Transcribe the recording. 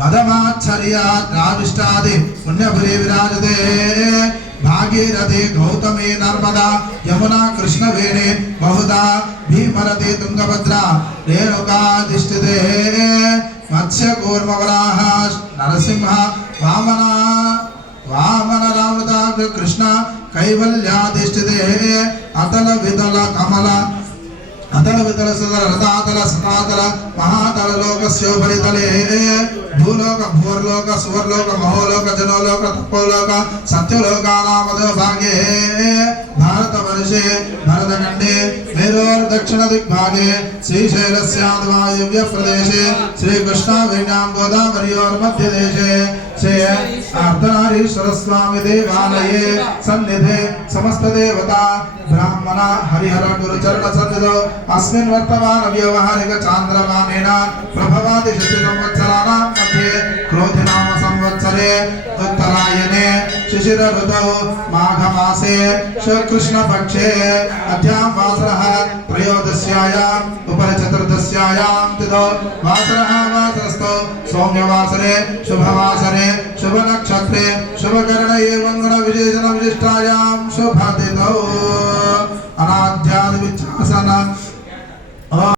मदमाच्छर्याद्राविष्टादि पुण्यपुरी विराजते भागीरथी गौतमी नर्मदा यमुना कृष्णवेणी बहुधा भीमरती तुंगभद्रा रेणुकाधिष्ठिते मत्स्यकूर्मवराह नरसिंह वामन रामदा कृष्ण कैवल्याधिष्ठिते अतल वितल कमल अतल वितल सदर रथातल सतातल महातल लोकस्योपरितले भूलोक भूर्लोक सुवर्लोक महोलोक जनोलोक तपोलोक सत्यलोकानामदो भागे भारतवर्षे भरतखण्डे मेरोर्दक्षिण दिग्भागे श्रीशैलस्याद्वायव्य प्रदेशे श्रीकृष्णावेण्यां गोदावर्योर्मध्यदेशे श्री अर्धनारीश्वर स्वामी देवालये सन्निधे समस्त देवता ब्राह्मण हरिहर गुरुचरण सन्निधौ अस्मिन् वर्तमान व्यवहारिक चान्द्रमानेन प्रभवादि शशि संवत्सराणां मध्ये क्रोधिनाम संवत्सरे उत्तरायणे शिशिर ऋतौ माघ मासे कृष्ण पक्षे अद्यां वासरः त्रयोदश्यायाम् उपर चतुर्दश्यायां तिथौ वासरः वासरस्थौ सौम्यवासरे शुभवासरे शुभ नक्षत्रे शुभ करण एवं गुण विशेषण विशिष्टायां शुभ तिथौ